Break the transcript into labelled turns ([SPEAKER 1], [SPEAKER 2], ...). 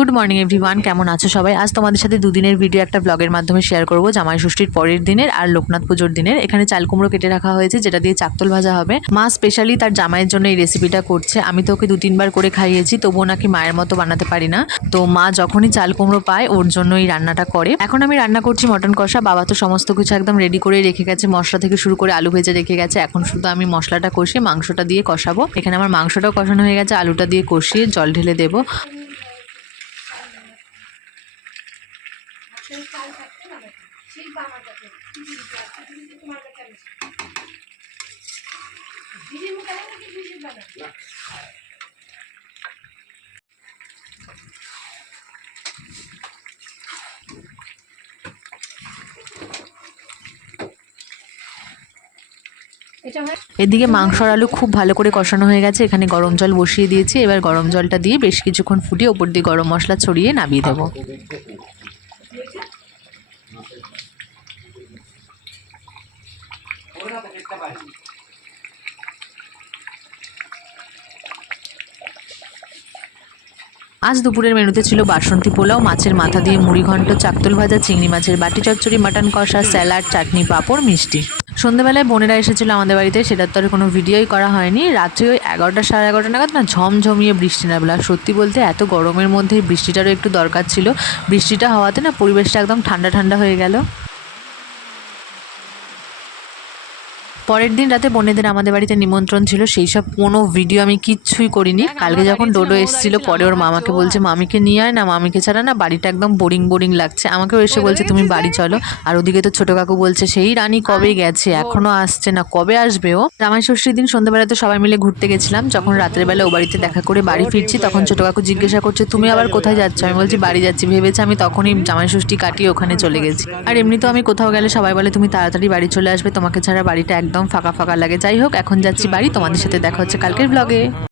[SPEAKER 1] Good morning everyone কেমন আছো সবাই? আজ তোমাদের সাথে দুদিনের ভিডিও একটা ব্লগের মাধ্যমে শেয়ার করব, জামাই ষষ্ঠীর পরের দিনের আর লোকনাথ পুজোর দিনের। এখানে চাল কুমড়ো কেটে রাখা হয়েছে, যেটা দিয়ে চাকতল ভাজা হবে। মা স্পেশালি তার জামাইয়ের জন্য এই রেসিপিটা করছে। আমি তো ওকে দু তিনবার করে খাইয়েছি, তবুও নাকি মায়ের মতো বানাতে পারি না। তো মা যখনই চাল কুমড়ো পায়, ওর জন্য এই রান্নাটা করে। এখন আমি রান্না করছি মটন কষা। বাবা তো সমস্ত কিছু একদম রেডি করে রেখে গেছে। মশলা থেকে শুরু করে আলু ভেজে রেখে গেছে। এখন শুধু আমি মশলাটা কষিয়ে মাংসটা দিয়ে কষাবো। এখানে আমার মাংসটাও কষানো হয়ে গেছে। আলুটা দিয়ে কষিয়ে জল ঢেলে দেবো।
[SPEAKER 2] এটা হয়
[SPEAKER 1] এদিকে মাংস আর আলু খুব ভালো করে কষানো হয়ে গেছে। এখানে গরম জল বসিয়ে দিয়েছি। এবার গরম জলটা দিয়ে বেশ কিছুক্ষণ ফুটিয়ে ওপর দিয়ে গরম মশলা ছড়িয়ে নামিয়ে দেবো। আজ দুপুরের মেনুতে ছিল বাসন্তী পোলাও, মাছের মাথা দিয়ে মুড়ি ঘন্ট চাকতল ভাজা, চিংড়ি মাছের বাটি চচ্চড়ি, মাটন কষা, স্যালাড, চাটনি, পাঁপড়, মিষ্টি। সন্ধ্যেবেলায় বোনেরা এসেছিল আমাদের বাড়িতে, সেটার তো আর কোনো ভিডিওই করা হয়নি। রাত্রে ওই এগারোটা সাড়ে এগারোটা নাগাদ না ঝমঝমিয়ে বৃষ্টি নামলো। আর সত্যি বলতে এত গরমের মধ্যে বৃষ্টিটারও একটু দরকার ছিল। বৃষ্টিটা হওয়াতে না পরিবেশটা একদম ঠান্ডা ঠান্ডা হয়ে গেল। পরের দিন রাতে বোনেদের আমাদের বাড়িতে নিমন্ত্রণ ছিল, সেই সব কোনো ভিডিও আমি কিচ্ছুই করিনি। কালকে যখন ডোডো এসেছিল, পরে ওর মামাকে বলছে, মামিকে নিয়ে আয় না, মামিকে ছাড়া না, বাড়িটা একদম বোরিং বোরিং লাগছে। আমাকেও এসে বলছে, তুমি বাড়ি চলো। আর ওদিকে তো ছোট কাকু বলছে, সেই রানী কবে গেছে? এখনও আসছে না, কবে আসবে ও? জামাই ষষ্ঠীর দিন সন্ধ্যাবেলাতে সবাই মিলে ঘুরতে গেছিলাম। যখন রাতের বেলা ও বাড়িতে দেখা করে বাড়ি ফিরছি, তখন ছোট কাকু জিজ্ঞাসা করছে, তুমি আবার কোথায় যাচ্ছ? আমি বলছি, বাড়ি যাচ্ছি। ভেবেছে আমি তখনই জামাই ষষ্ঠী কাটিয়ে ওখানে চলে গেছি। আর এমনিতেও আমি কোথাও গেলে সবাই বলে, তুমি তাড়াতাড়ি বাড়ি চলে আসবে, তোমাকে ছাড়া বাড়িটা একদম ফাঁকা ফাঁকা লাগে। যাই হোক, এখন যাচ্ছি বাড়ি। তোমাদের সাথে দেখা হচ্ছে কালকের ব্লগে